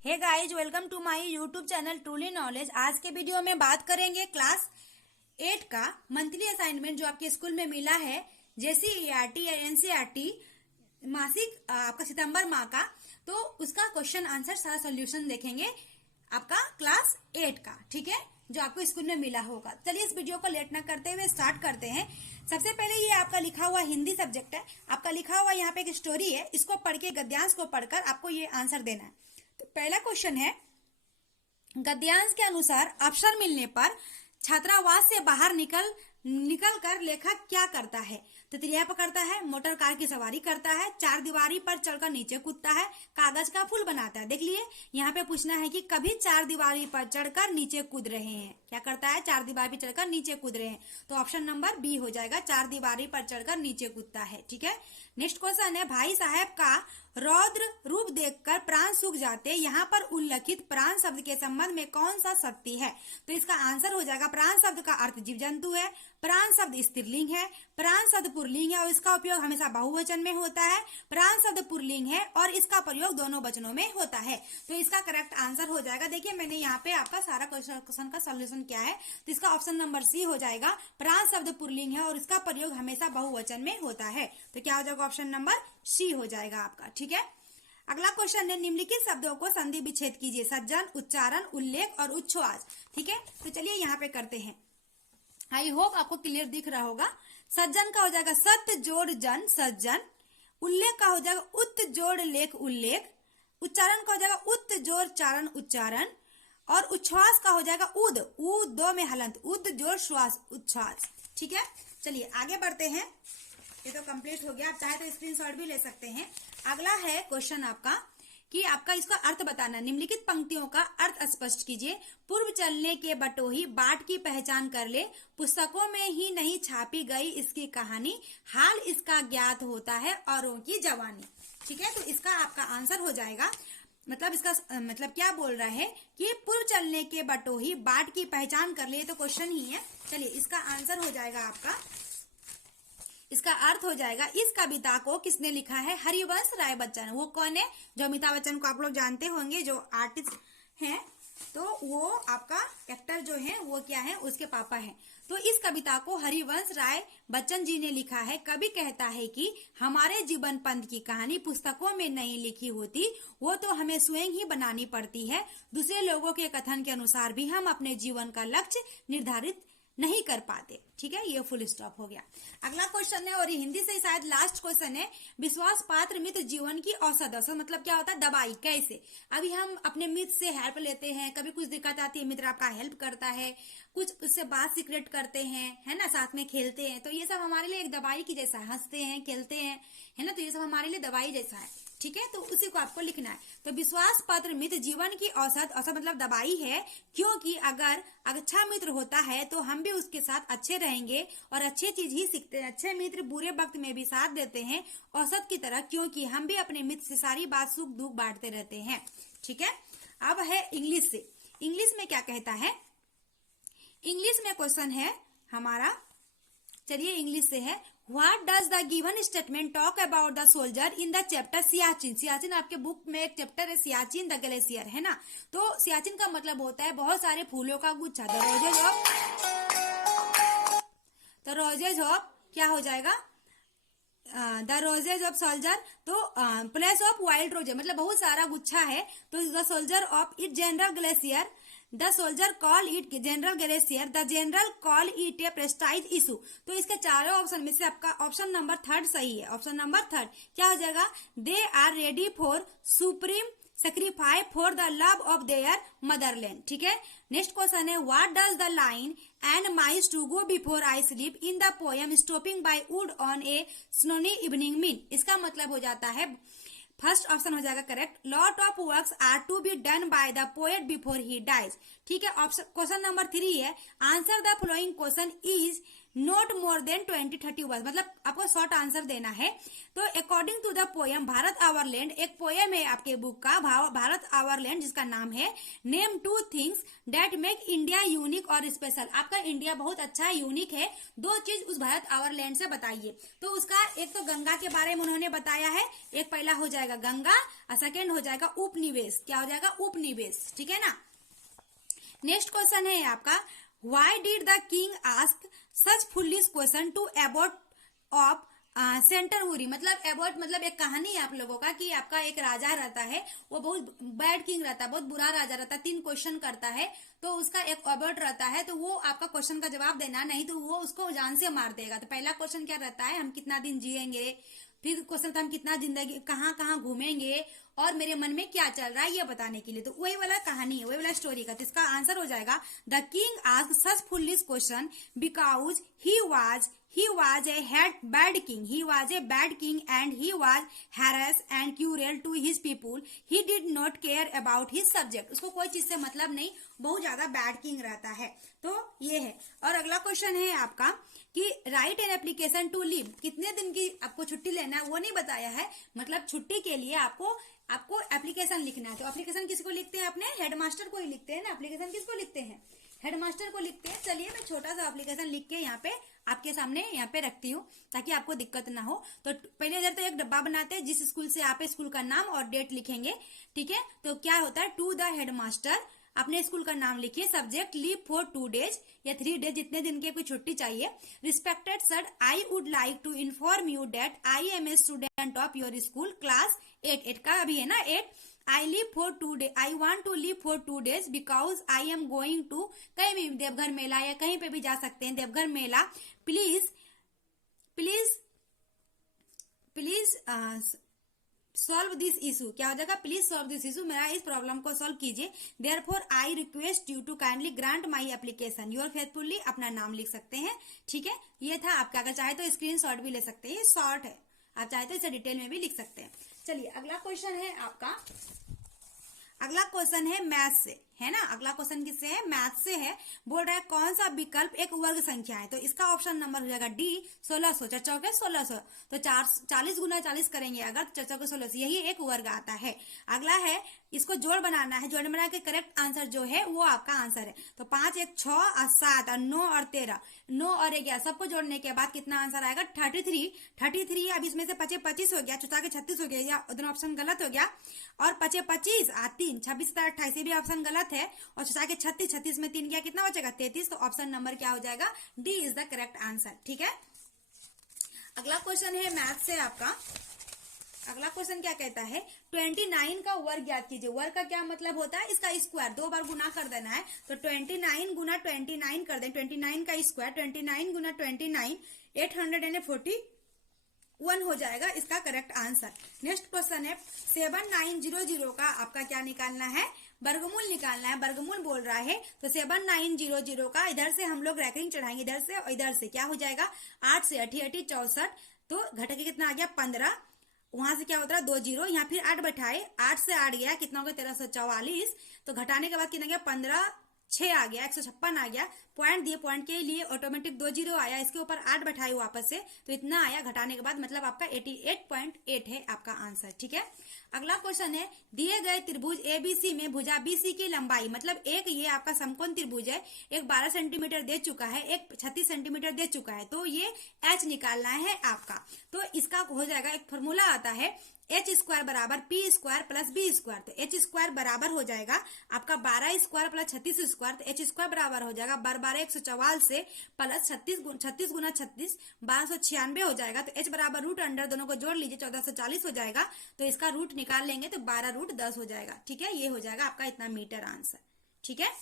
Hey guys, welcome to my YouTube channel Truly Knowledge. आज के video में बात करेंगे क्लास 8 का मंथली असाइनमेंट जो आपके स्कूल में मिला है, जैसे ERT या NCERT मासिक आपका सितंबर माह का। तो उसका क्वेश्चन आंसर सारा सोल्यूशन देखेंगे आपका क्लास 8 का, ठीक है, जो आपको स्कूल में मिला होगा। चलिए इस वीडियो को लेट ना करते हुए स्टार्ट करते हैं। सबसे पहले ये आपका लिखा हुआ हिंदी सब्जेक्ट है, आपका लिखा हुआ यहाँ पे एक स्टोरी है, इसको पढ़ के गद्यांश को पढ़कर आपको ये आंसर देना है। तो पहला क्वेश्चन है, गद्यांश के अनुसार अवसर मिलने पर छात्रावास से बाहर निकल कर लेखक क्या करता है? तितलियां पकड़ता है, मोटर कार की सवारी करता है, चार दीवारी पर चढ़कर नीचे कूदता है, कागज का फूल बनाता है। देख लिए, यहाँ पे पूछना है कि कभी चार दीवारी पर चढ़कर नीचे कूद रहे हैं। क्या करता है? चार दीवारी पर चढ़कर नीचे कूद रहे हैं। तो ऑप्शन नंबर बी हो जाएगा, चार दीवारी पर चढ़कर नीचे कूदता है। ठीक है। नेक्स्ट क्वेश्चन है, भाई साहब का रौद्र रूप देखकर प्राण सूख जाते, यहाँ पर उल्लेखित प्राण शब्द के संबंध में कौन सा सत्य है? तो इसका आंसर हो जाएगा, प्राण शब्द का अर्थ जीव जंतु है, प्राण शब्द स्त्रीलिंग है, प्राण शब्द पुल्लिंग है और इसका उपयोग हमेशा बहुवचन में होता है, प्राण शब्द पुल्लिंग है और इसका प्रयोग दोनों वचनों में होता है। तो इसका करेक्ट आंसर हो जाएगा, देखिए मैंने यहाँ पे आपका सारा क्वेश्चन का सोल्यूशन किया है। तो इसका ऑप्शन नंबर सी हो जाएगा, प्राण शब्द पुल्लिंग है और इसका प्रयोग हमेशा बहुवचन में होता है। तो क्या हो जाएगा? ऑप्शन नंबर सी हो जाएगा आपका। ठीक है। अगला क्वेश्चन है, निम्नलिखित शब्दों को संधि विच्छेद कीजिए। सज्जन, उच्चारण, उल्लेख और उच्छ्वास। ठीक है। तो चलिए यहाँ पे करते हैं। आई होप आपको क्लियर दिख रहा होगा। सज्जन का हो जाएगा सत्य जोड़ जन सज्जन, उल्लेख का हो जाएगा उत जोड़ लेख उल्लेख, उच्चारण का हो जाएगा उत जोड़ चारण उच्चारण और उच्छ्वास का हो जाएगा उद दो में हलंत, उद जोड़ श्वास उच्छ्वास। ठीक है। चलिए आगे बढ़ते हैं। ये तो कंप्लीट हो गया, आप चाहे तो स्क्रीनशॉट भी ले सकते हैं। अगला है क्वेश्चन आपका कि आपका इसका अर्थ बताना। निम्नलिखित पंक्तियों का अर्थ स्पष्ट कीजिए। पूर्व चलने के बटोही बाट की पहचान कर ले, पुस्तकों में ही नहीं छापी गई इसकी कहानी, हाल इसका ज्ञात होता है औरों की जवानी। ठीक है। तो इसका आपका आंसर हो जाएगा, मतलब इसका मतलब क्या बोल रहा है कि पूर्व चलने के बटोही बाट की पहचान कर ले, तो क्वेश्चन ही है। चलिए इसका आंसर हो जाएगा आपका, इसका अर्थ हो जाएगा, इस कविता को किसने लिखा है? हरिवंश राय बच्चन। वो कौन है? जो अमिताभ बच्चन को आप लोग जानते होंगे, जो आर्टिस्ट हैं, तो वो आपका एक्टर जो है वो क्या है? उसके पापा हैं। तो इस कविता को हरिवंश राय बच्चन जी ने लिखा है। कवि कहता है कि हमारे जीवन पंथ की कहानी पुस्तकों में नहीं लिखी होती, वो तो हमें स्वयं ही बनानी पड़ती है। दूसरे लोगों के कथन के अनुसार भी हम अपने जीवन का लक्ष्य निर्धारित नहीं कर पाते। ठीक है। ये फुल स्टॉप हो गया। अगला क्वेश्चन है, और ये हिंदी से शायद लास्ट क्वेश्चन है, विश्वास पात्र मित्र जीवन की औसत। औसत मतलब क्या होता है? दवाई। कैसे? अभी हम अपने मित्र से हेल्प लेते हैं, कभी कुछ दिक्कत आती है, मित्र आपका हेल्प करता है, कुछ उससे बात सीक्रेट करते हैं, है ना, साथ में खेलते हैं, तो ये सब हमारे लिए एक दवाई की जैसा है। हंसते हैं, खेलते हैं, है ना, तो ये सब हमारे लिए दवाई जैसा है। ठीक है। तो उसी को आपको लिखना है। तो विश्वास पात्र मित्र जीवन की औसत, औसत मतलब दवाई है, क्योंकि अगर अच्छा मित्र होता है तो हम भी उसके साथ अच्छे रहेंगे और अच्छी चीज ही सीखते हैं। अच्छे मित्र बुरे वक्त में भी साथ देते हैं औसत की तरह, क्योंकि हम भी अपने मित्र से सारी बात सुख दुख बांटते रहते हैं। ठीक है। अब है इंग्लिश से। इंग्लिश में क्या कहता है? इंग्लिश में क्वेश्चन है हमारा, चलिए इंग्लिश से है, what does the given statement talk about the soldier in the chapter Siachen. Siachen आपके बुक में एक चैप्टर है, सियाचिन द ग्लेशियर, है ना। तो सियाचिन का मतलब होता है बहुत सारे फूलों का गुच्छा। द रोजेज ऑफ क्या हो जाएगा? The roses of soldier. तो प्लेस ऑफ वाइल्ड रोजे मतलब बहुत सारा गुच्छा है। तो the soldier of it general glacier, the soldier call it general glacier, the general call it A prestige issue. तो इसके चारों ऑप्शन में से आपका ऑप्शन नंबर थर्ड सही है। ऑप्शन नंबर थर्ड क्या हो जाएगा? They are ready for supreme sacrifice for the love of their motherland. ठीक है। नेक्स्ट क्वेश्चन है, what does the line and miles to go before I sleep in the poem stopping by wood on a snowy evening mean? इसका मतलब हो जाता है, first option हो जाएगा correct, lot of works are to be done by the poet before he dies. ठीक है। Option question number 3 है, answer the following question is not more than 20-30 words, मतलब आपको शॉर्ट आंसर देना है। तो according to the poem Bharat our land, एक poem है आपके बुक का भारत आवर लैंड, जिसका नाम है name 2 things that make India unique और स्पेशल। आपका इंडिया बहुत अच्छा है, यूनिक है, 2 चीज उस भारत आवर लैंड से बताइए। तो उसका एक तो गंगा के बारे में उन्होंने बताया है, एक पहला हो जाएगा गंगा और सेकेंड हो जाएगा उपनिवेश। क्या हो जाएगा? उपनिवेश, ठीक है ना। नेक्स्ट क्वेश्चन है आपका, why did the king ask such foolish question to abbot of Canterbury. मतलब एबॉट मतलब एक कहानी है आप लोगों का कि आपका एक राजा रहता है, वो बहुत बैड किंग रहता है, बहुत बुरा राजा रहता है, 3 क्वेश्चन करता है, तो उसका एक एबॉट रहता है, तो वो आपका क्वेश्चन का जवाब देना, नहीं तो वो उसको जान से मार देगा। तो पहला क्वेश्चन क्या रहता है, हम कितना दिन जिएंगे, फिर क्वेश्चन था हम कितना जिंदगी कहाँ कहाँ घूमेंगे और मेरे मन में क्या चल रहा है ये बताने के लिए। तो वही वाला कहानी है, वही वाला स्टोरी का। तो इसका आंसर हो जाएगा the king asked such foolish question because he was a bad king. He was a bad king and he was harassed and cruel to his people. He did not care about his subject. उसको कोई चीज से मतलब नहीं, बहुत ज्यादा bad king रहता है। तो ये है। और अगला क्वेश्चन है आपका कि write an application to leave. कितने दिन की आपको छुट्टी लेना है वो नहीं बताया है, मतलब छुट्टी के लिए आपको एप्लीकेशन लिखना है। तो एप्लीकेशन किसको लिखते हैं? अपने हेडमास्टर को ही लिखते हैं ना। एप्लीकेशन किसको लिखते हैं? हेडमास्टर को लिखते हैं। चलिए मैं छोटा सा एप्लीकेशन लिख के यहाँ पे आपके सामने यहाँ पे रखती हूँ ताकि आपको दिक्कत ना हो। तो पहले इधर तो एक डब्बा बनाते हैं, जिस स्कूल से आप स्कूल का नाम और डेट लिखेंगे, ठीक है। तो क्या होता है, टू द हेडमास्टर, अपने स्कूल का नाम लिखिए, सब्जेक्ट लीव फॉर 2 डेज या 3 डेज, जितने दिन की कोई छुट्टी चाहिए। Respected sir, I would like to inform you that I am a student of your school class 8 का अभी है ना 8। I live for 2 days. I want to live for 2 days because I am going to कहीं भी देवघर मेला या कहीं पे भी जा सकते हैं, देवघर मेला। Please solve this issue. क्या हो जाएगा? प्लीज सॉल्व दिस इशू, मेरा इस प्रॉब्लम को सॉल्व कीजिए। Therefore I request you to kindly grant my application your faithfully, अपना नाम लिख सकते हैं, ठीक है। ये था आपका, अगर चाहे तो स्क्रीनशॉट भी ले सकते हैं, ये शॉर्ट है, आप चाहे तो इसे डिटेल में भी लिख सकते हैं। चलिए अगला क्वेश्चन है आपका, अगला क्वेश्चन है मैथ से, है ना। अगला क्वेश्चन किससे है? मैथ से है। बोल रहा है कौन सा विकल्प एक वर्ग संख्या है। तो इसका ऑप्शन नंबर हो जाएगा डी 1600, 4 चौके 1600। तो 40 गुना 40 करेंगे अगर, 4 चौके 1600, यही एक वर्ग आता है। अगला है इसको जोड़ बनाना है, जोड़ बना के करेक्ट आंसर जो है वो आपका आंसर है। तो 5 1 6 और 7 और 9 और 13, 9 और 11 सबको जोड़ने के बाद कितना आंसर आएगा? 33। अब इसमें से 5 25 हो गया, चुता के 36 हो गया, या दोनों ऑप्शन गलत हो गया। और 5 25 और 3 26 28, ये भी ऑप्शन गलत है। और चुता के 36 में 3 गया, कितना बचेगा? 33। तो ऑप्शन नंबर क्या हो जाएगा? D is the correct answer, ठीक है। अगला क्वेश्चन है मैथ से आपका। अगला क्वेश्चन क्या कहता है? 29 का वर्ग ज्ञात कीजिए। वर्ग का क्या मतलब होता है? इसका स्क्वायर 2 बार गुना कर देना है। तो 29 गुना 29 कर दें, 29 का स्क्वायर, 29 गुना 29 841 हो जाएगा इसका करेक्ट आंसर। नेक्स्ट क्वेश्चन है 7900 का आपका क्या निकालना है? वर्गमूल निकालना है। वर्गमूल बोल रहा है तो 7900 का इधर से हम लोग रैंकिंग चढ़ाएंगे, इधर से और इधर से। क्या हो जाएगा? 8 से 8 64, तो घट के कितना आ गया? 15। वहां से क्या होता है? 2 0, यहाँ फिर 8 बैठाए, 8 से 8 गया, कितना हो गया? 1344। तो घटाने के बाद कितना गया? 15 6 आ गया, 156 आ गया। पॉइंट दिए, पॉइंट के लिए ऑटोमेटिक 2 0 आया, इसके ऊपर 8 बैठाए वापस से, तो इतना आया घटाने के बाद, मतलब आपका 88.8 है आपका आंसर, ठीक है। अगला क्वेश्चन है दिए गए त्रिभुज एबीसी में भुजा बीसी की लंबाई, मतलब एक ये आपका समकोण त्रिभुज है, एक 12 सेंटीमीटर दे चुका है, एक 36 सेंटीमीटर दे चुका है, तो ये एच निकालना है आपका। तो इसका हो जाएगा, एक फॉर्मूला आता है एच स्क्वायर बराबर p square plus b square. तो एच स्क्वायर बराबर हो जाएगा आपका 12 स्क्वायर प्लस 36 स्क्वायर। तो एच स्क्वायर बराबर हो जाएगा 12 144 से प्लस 36 गुना 36 1296 हो जाएगा। तो एच बराबर रूट अंडर, दोनों को जोड़ लीजिए, 1440 हो जाएगा। तो इसका रूट निकाल लेंगे तो 12 रूट 10 हो जाएगा, ठीक है। ये हो जाएगा आपका इतना मीटर आंसर, ठीक है।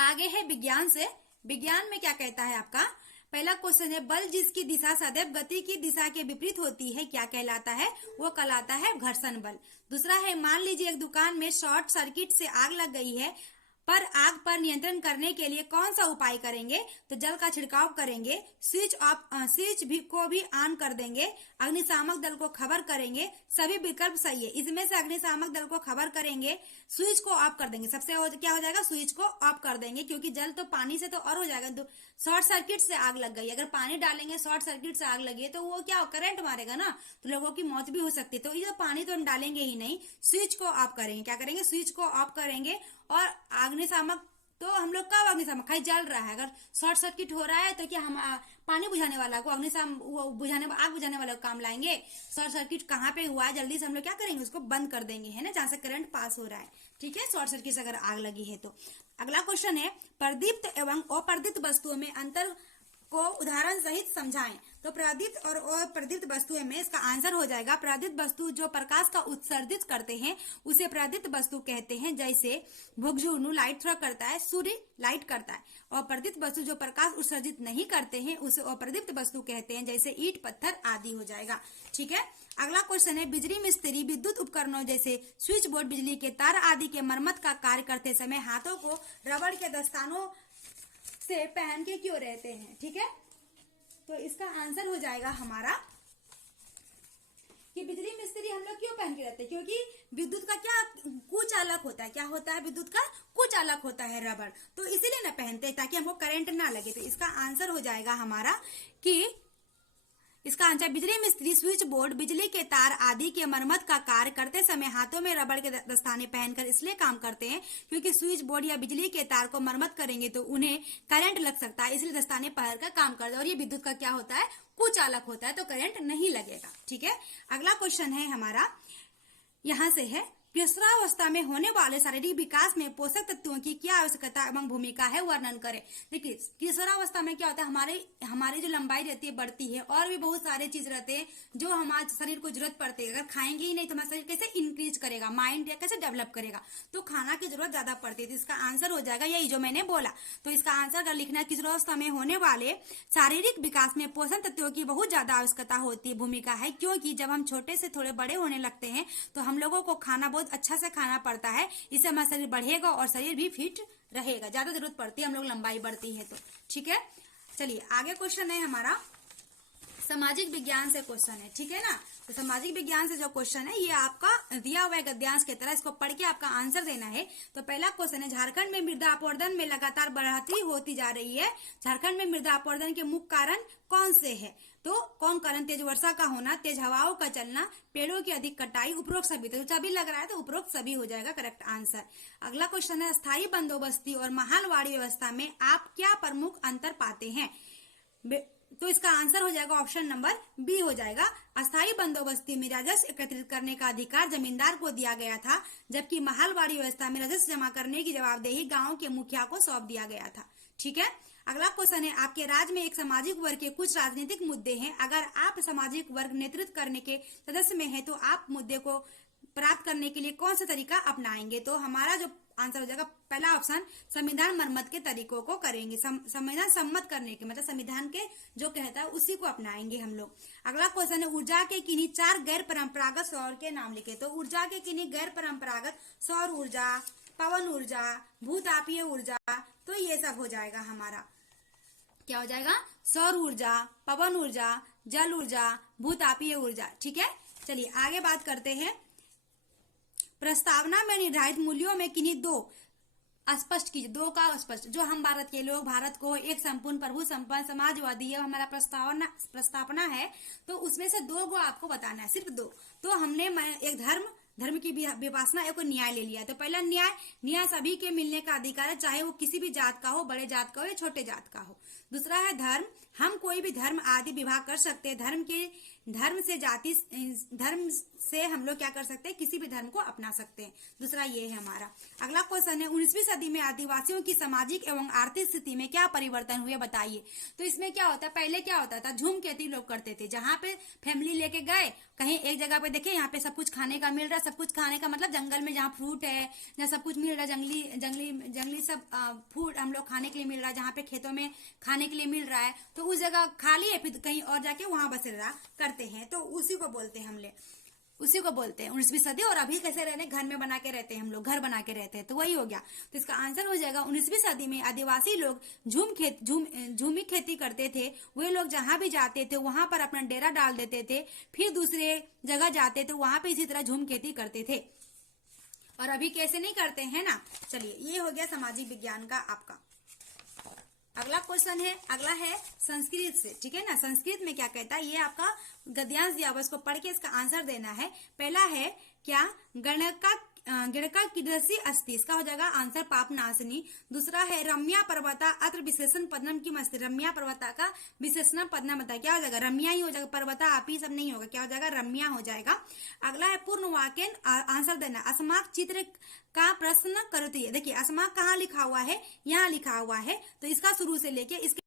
आगे है विज्ञान से। विज्ञान में क्या कहता है आपका? पहला क्वेश्चन है बल जिसकी दिशा सदैव गति की दिशा के विपरीत होती है क्या कहलाता है? वो कहलाता है घर्षण बल। दूसरा है मान लीजिए एक दुकान में शॉर्ट सर्किट से आग लग गई है, पर आग पर नियंत्रण करने के लिए कौन सा उपाय करेंगे? तो जल का छिड़काव करेंगे, स्विच को भी ऑन कर देंगे, अग्निशामक दल को खबर करेंगे। सभी विकल्प सही है। इसमें से अग्निशामक दल को खबर करेंगे, स्विच को ऑफ कर देंगे। क्या हो जाएगा? स्विच को ऑफ कर देंगे, क्योंकि जल तो पानी से तो और हो जाएगा। शॉर्ट सर्किट से आग लग गई, अगर पानी डालेंगे शॉर्ट सर्किट से आग लगी है तो वो क्या करंट मारेगा ना, तो लोगों की मौत भी हो सकती है। तो ये पानी तो हम डालेंगे ही नहीं, स्विच को ऑफ करेंगे। क्या करेंगे? स्विच को ऑफ करेंगे। और अग्निशामक तो हम लोग कब अग्निशामक खाली जल रहा है, अगर शॉर्ट सर्किट हो रहा है तो क्या हम पानी बुझाने वाला को आग बुझाने वाला को काम लाएंगे? शॉर्ट सर्किट कहाँ पे हुआ है, जल्दी से हम लोग क्या करेंगे? उसको बंद कर देंगे, है ना, जहां से करंट पास हो रहा है। ठीक है, शॉर्ट सर्किट से अगर आग लगी है तो। अगला क्वेश्चन है, प्रदीप्त एवं अप्रदीप्त वस्तुओं में अंतर को उदाहरण सहित समझाएं। तो प्रदीप्त और अप्रदीप्त वस्तुएं में इसका आंसर हो जाएगा, प्रदीप्त वस्तु जो प्रकाश का उत्सर्जित करते हैं उसे प्रदीप्त वस्तु कहते हैं। जैसे भुगझुरनू लाइट थ्रो करता है, सूर्य लाइट करता है। और प्रदीप्त वस्तु जो प्रकाश उत्सर्जित नहीं करते हैं उसे अप्रदीप्त वस्तु कहते हैं, जैसे ईंट पत्थर आदि हो जाएगा। ठीक है, अगला क्वेश्चन है, बिजली मिस्त्री विद्युत उपकरणों जैसे स्विच बोर्ड, बिजली के तार आदि के मरम्मत का कार्य करते समय हाथों को रबड़ के दस्तानों से पहन के क्यों रहते हैं? ठीक है, तो इसका आंसर हो जाएगा हमारा कि बिजली मिस्त्री हम लोग क्यों पहन के रहते हैं? क्योंकि विद्युत का क्या कुचालक होता है, क्या होता है? विद्युत का कुचालक होता है रबड़, तो इसीलिए ना पहनते हैं ताकि हमको करंट ना लगे। तो इसका आंसर हो जाएगा हमारा कि इसका आंसर बिजली मिस्त्री स्विच बोर्ड, बिजली के तार आदि के मरम्मत का कार्य करते समय हाथों में रबड़ के दस्ताने पहनकर इसलिए काम करते हैं क्योंकि स्विच बोर्ड या बिजली के तार को मरम्मत करेंगे तो उन्हें करंट लग सकता है, इसलिए दस्ताने पहनकर काम करते हैं। और ये विद्युत का क्या होता है? कुचालक होता है, तो करंट नहीं लगेगा। ठीक है, अगला क्वेश्चन है हमारा, यहां से है, किशोरावस्था में होने वाले शारीरिक विकास में पोषक तत्वों की क्या आवश्यकता एवं भूमिका है, वर्णन करें। देखिए, किशोरावस्था में क्या होता है, हमारी जो लंबाई रहती है बढ़ती है, और भी बहुत सारे चीज रहते हैं जो हमारे शरीर को जरूरत पड़ती है। अगर खाएंगे ही नहीं तो हमारा शरीर कैसे इंक्रीज करेगा, माइंड कैसे डेवलप करेगा? तो खाना की जरूरत ज्यादा पड़ती है। तो इसका आंसर हो जाएगा यही जो मैंने बोला। तो इसका आंसर अगर लिखना है, किशोरावस्था में होने वाले शारीरिक विकास में पोषक तत्वों की बहुत ज्यादा आवश्यकता होती है, भूमिका है, क्योंकि जब हम छोटे से थोड़े बड़े होने लगते हैं तो हम लोगों को खाना बहुत अच्छा से खाना पड़ता है, इससे हमारा शरीर बढ़ेगा और शरीर भी फिट रहेगा। ज्यादा जरूरत पड़ती है, हम लोग लंबाई बढ़ती है तो। ठीक है, चलिए आगे क्वेश्चन है हमारा, सामाजिक विज्ञान से क्वेश्चन है। ठीक है ना, तो सामाजिक विज्ञान से जो क्वेश्चन है ये आपका दिया हुआ है गद्यांश की तरह, इसको पढ़ के आपका आंसर देना है। तो पहला क्वेश्चन है, झारखंड में मृदा अपवर्तन में लगातार बढ़ोतरी होती जा रही है, झारखंड में मृदा अपवर्तन के मुख्य कारण कौन से है? तो कौन कारण? तेज वर्षा का होना, तेज हवाओं का चलना, पेड़ों की अधिक कटाई, उपरोक्त सभी। तो सभी लग रहा है तो उपरोक्त सभी हो जाएगा करेक्ट आंसर। अगला क्वेश्चन है, स्थायी बंदोबस्ती और महालवाड़ी व्यवस्था में आप क्या प्रमुख अंतर पाते हैं? तो इसका आंसर हो जाएगा ऑप्शन नंबर बी हो जाएगा। अस्थायी बंदोबस्ती में राजस्व एकत्रित करने का अधिकार जमींदार को दिया गया था, जबकि महालवाड़ी व्यवस्था में राजस्व जमा करने की जवाबदेही गांव के मुखिया को सौंप दिया गया था। ठीक है, अगला क्वेश्चन है, आपके राज्य में एक सामाजिक वर्ग के कुछ राजनीतिक मुद्दे हैं, अगर आप सामाजिक वर्ग नेतृत्व करने के सदस्य में हैं तो आप मुद्दे को प्राप्त करने के लिए कौन सा तरीका अपनाएंगे? तो हमारा जो आंसर हो जाएगा पहला ऑप्शन, संविधान मरम्मत के तरीकों को करेंगे। संविधान सम्मत करने के मतलब संविधान के जो कहता है उसी को अपनाएंगे हम लोग। अगला क्वेश्चन है, ऊर्जा के किन्हीं 4 गैर परंपरागत सौर के नाम लिखे। तो ऊर्जा के किन्हीं गैर परंपरागत सौर ऊर्जा, पवन ऊर्जा, भूतापीय ऊर्जा, तो ये सब हो जाएगा हमारा, क्या हो जाएगा? सौर ऊर्जा, पवन ऊर्जा, जल ऊर्जा, भूतापीय ऊर्जा। ठीक है, चलिए आगे बात करते हैं, प्रस्तावना में निर्धारित मूल्यों में किन्हीं 2 स्पष्ट कीजिए। 2 का स्पष्ट, जो हम भारत के लोग भारत को एक संपूर्ण प्रभु संपन्न समाजवादी है हमारा प्रस्तावना है, तो उसमें से 2 को आपको बताना है, सिर्फ 2। तो हमने एक धर्म की विपासना, एक न्याय ले लिया। तो पहला न्याय सभी के मिलने का अधिकार है, चाहे वो किसी भी जात का हो, बड़े जात का हो या छोटे जात का हो। दूसरा है धर्म, हम कोई भी धर्म आदि विभाग कर सकते हैं, धर्म से हम लोग क्या कर सकते हैं, किसी भी धर्म को अपना सकते हैं। दूसरा ये है हमारा। अगला क्वेश्चन है, 19वीं सदी में आदिवासियों की सामाजिक एवं आर्थिक स्थिति में क्या परिवर्तन हुए, बताइए। तो इसमें क्या होता है, पहले क्या होता था, झूम खेती लोग करते थे, जहाँ पे फैमिली लेके गए कहीं एक जगह पे, देखे यहाँ पे सब कुछ खाने का मिल रहा है, सब कुछ खाने का मतलब जंगल में जहाँ फ्रूट है, जहाँ सब कुछ मिल रहा है, जंगली सब फूड हम लोग खाने के लिए मिल रहा है, जहाँ पे खेतों में खाने के लिए मिल रहा है, तो उस जगह खा लिए, फिर कहीं और जाके वहां बसेरा करते हैं, तो उसी को बोलते हैं हम लोग। उसी को बोलते हैं 19वीं सदी। और अभी कैसे रहने, घर में बना के रहते हैं, हम लोग घर बना के रहते हैं, तो वही हो गया। तो इसका आंसर हो जाएगा 19वीं सदी में आदिवासी लोग झूमी खेती करते थे। वे लोग जहां भी जाते थे वहां पर अपना डेरा डाल देते थे, फिर दूसरे जगह जाते थे, वहां पे इसी तरह झूम खेती करते थे। और अभी कैसे नहीं करते हैं ना। चलिए, ये हो गया सामाजिक विज्ञान का आपका। अगला क्वेश्चन है, अगला है संस्कृत से, ठीक है ना। संस्कृत में क्या कहता है, ये आपका गद्यांश दिया हुआ, इसको पढ़ के इसका आंसर देना है। पहला है क्या, गणका कीदृशी अस्ति, इसका हो जाएगा आंसर पाप नाशनी। दूसरा है रम्या पर्वता अत्र विशेषण पदनम की मस्ती, रम्या पर्वता का विशेषण पदनम बताया, क्या हो जाएगा, रम्या ही हो जाएगा, पर्वता आप ही सब नहीं होगा, क्या हो जाएगा, रम्या हो जाएगा। अगला है पूर्ण वाक्य आंसर देना। अस्माक चित्र का प्रश्न करती है, देखिए अस्माक कहाँ लिखा हुआ है, यहाँ लिखा हुआ है, तो इसका शुरू से लेके इसके